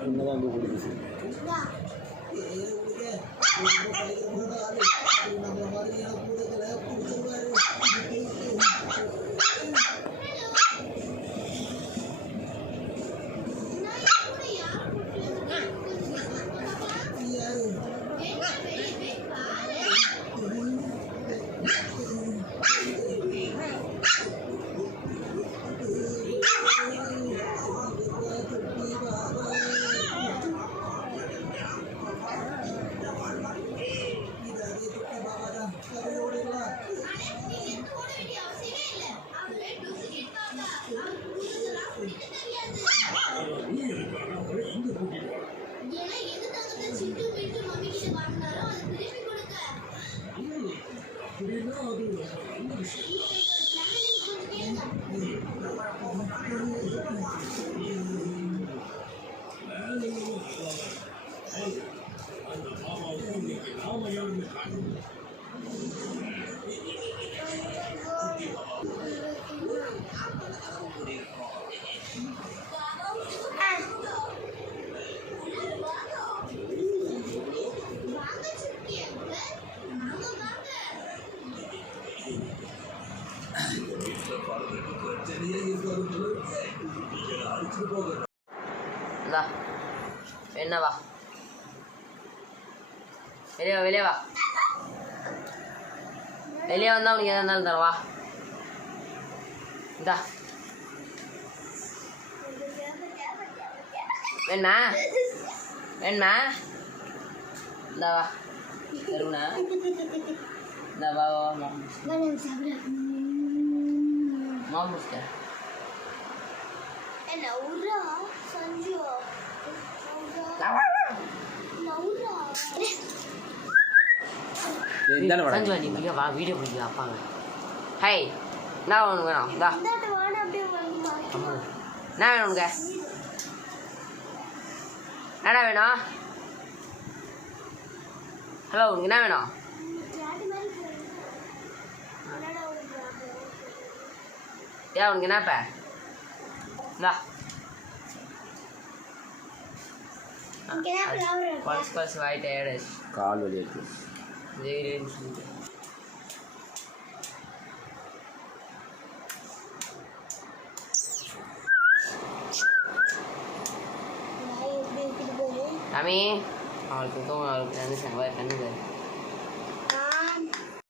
என்னதான் கொடுக்குது என்னவா வெளியே வா வெளியே வந்தா உனக்கு எதா இருந்தாலும் தரவா இந்தா வேணா வேணுமா இந்தா வா தருணா இந்தா வா வா மாமுஸ்க வீடியோ பிடிக்க அப்பாங்க ஹை என்ன ஒன்று வேணும் இந்தா என்ன வேணும் உனக்கு என்னடா வேணும் ஹலோ உனக்கு என்ன வேணும் ஏன் உனக்கு என்னப்ப இந்தா பல்ஸ் வாய் டயர்டு கால் வலி இருக்கு Kami, awal itu awal kena sewa kan